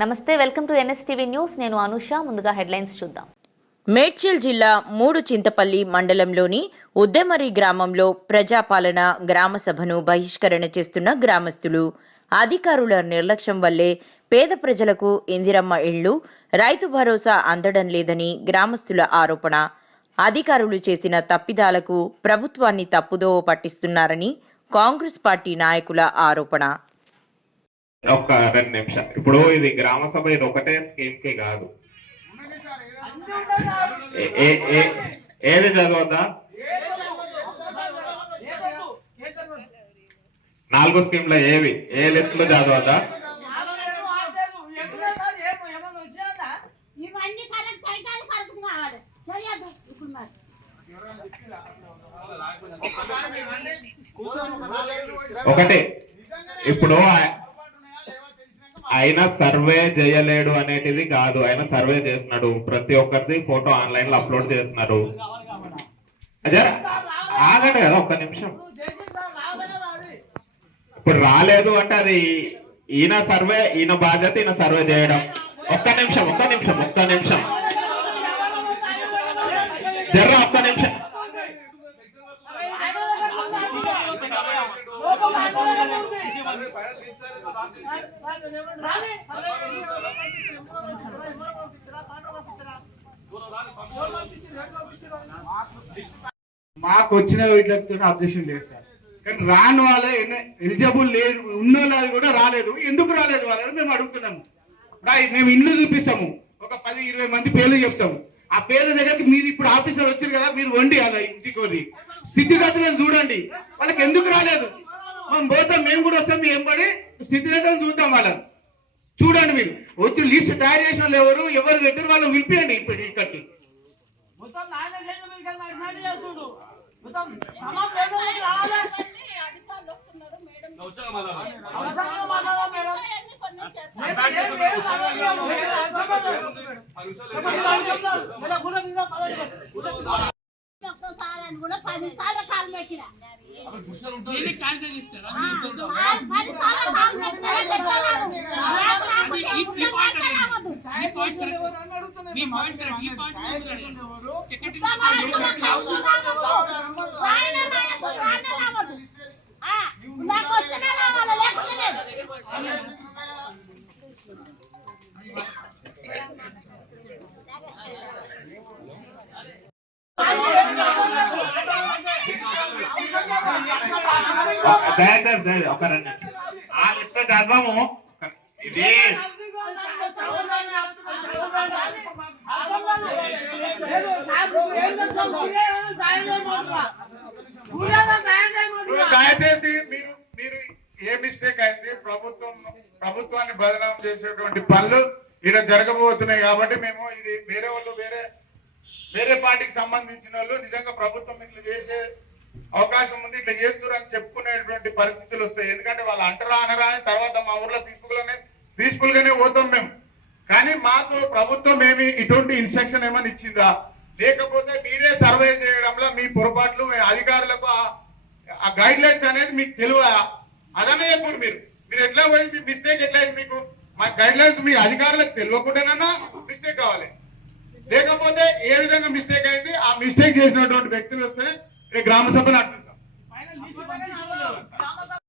నమస్తే welcome to NSTV news. నేను అనుష. ముందుగా హెడ్లైన్స్ చూద్దాం. మేడ్చల్ జిల్లా మూడు చింతపల్లి మండలంలోని ఉద్దెమరి గ్రామంలో ప్రజాపాలన గ్రామ సభను బహిష్కరణ చేస్తున్న గ్రామస్తులు. అధికారుల నిర్లక్ష్యం వల్లే పేద ప్రజలకు ఇందిరమ్మ ఇళ్ళు రైతు భరోసా అందడం లేదని గ్రామస్తుల ఆరోపణ. అధికారులు చేసిన తప్పిదాలకు ప్రభుత్వాన్ని తప్పుదోవ పట్టిస్తున్నారని కాంగ్రెస్ పార్టీ నాయకుల ఆరోపణ. ఒక్క రెండు నిమిషాలు. ఇప్పుడు ఇది గ్రామ సభ ఇది ఒకటే స్కీమ్కి కాదు. ఏది చదవద్దా? నాలుగు స్కీమ్ల ఏవి? ఏ లిస్ట్లో చదవద్దా? ఇవన్నీ కరెక్ట్ అయితే అది కరెక్ట్ కావాలి చెయ్యదు ఇప్పుడు మరి ఒకటి ఇప్పుడు ఆ- ఆయన సర్వే చేయలేడు అనేటిది కాదు. ఆయన సర్వే చేస్తున్నాడు. ప్రతి ఒక్కరిది ఫోటో ఆన్లైన్లో అప్లోడ్ చేస్తున్నారు అదే ఆగండి కదా ఒక్క నిమిషం. ఇప్పుడు రాలేదు అంటే అది ఈయన సర్వే ఈయన బాధ్యత ఈయన సర్వే చేయడం. ఒక్క నిమిషం ఒక్క నిమిషం ఒక్క నిమిషం. జర్ర ఒక్క నిమిషం మాకు వచ్చిన వీటితో అబ్జెక్షన్ లేదు సార్ కానీ రాని వాళ్ళ ఎలిజిబుల్ లేదు ఉన్న వాళ్ళు కూడా రాలేదు. ఎందుకు రాలేదు వాళ్ళని మేము అడుగుతున్నాము. మేము ఇల్లు చూపిస్తాము. ఒక పది ఇరవై మంది పేర్లు చెప్తాము. ఆ పేర్ల దగ్గరికి మీరు ఇప్పుడు ఆఫీసర్ వచ్చారు కదా మీరు వండి అలా ఇంటికి స్థితిగతులను చూడండి. వాళ్ళకి ఎందుకు రాలేదు? మనం పోతాం మేము కూడా వస్తాం మేము ఎంబడి స్థితిగతులను చూద్దాం వాళ్ళని. చూడండి మీరు. వచ్చి లిస్ట్ తయారు చేసిన వాళ్ళు ఎవరు? ఎవరు పెట్టారు? వాళ్ళని పిలిపియండి ఇప్పుడు ఇక్కడికి. మొత్తం పది సార్లు కాలు పెట్టిన పది సార్లు కాలు పెట్టినా దయచేసి ఒక రెండు. ఆ చదవము ఇది. దయచేసి మీరు మీరు ఏ మిస్టేక్ అయింది ప్రభుత్వం ప్రభుత్వాన్ని బదనాం చేసేటువంటి పనులు ఇక్కడ జరగబోతున్నాయి కాబట్టి మేము ఇది వేరే వాళ్ళు వేరే వేరే పార్టీకి సంబంధించిన వాళ్ళు నిజంగా ప్రభుత్వం ఇట్లా చేసే అవకాశం ఉంది ఇట్లా చేస్తున్నారని చెప్పుకునేటువంటి పరిస్థితులు వస్తాయి. ఎందుకంటే వాళ్ళు అంటరా అనరా అని తర్వాత మా ఊర్లో పీస్ఫుల్ పీస్ఫుల్గానే పీస్ఫుల్ గానే పోతాం మేము. కానీ మాకు ప్రభుత్వం ఏమి ఇటువంటి ఇన్స్ట్రక్షన్ ఏమని ఇచ్చిందా? లేకపోతే మీరే సర్వే చేయడంలో మీ పొరపాట్లు మీ అధికారులకు ఆ- గైడ్ లైన్స్ అనేది మీకు తెలియదా? అదనే చెప్పండి మీరు. మీరు ఎట్లా పోయింది మిస్టేక్ ఎట్లా అయింది మీకు? మా గైడ్ లైన్స్ మీ అధికారులకు తెలియకుండానన్నా మిస్టేక్ కావాలి. లేకపోతే ఏ విధంగా మిస్టేక్ అయింది? ఆ మిస్టేక్ చేసినటువంటి వ్యక్తులు వస్తే గ్రామ సభను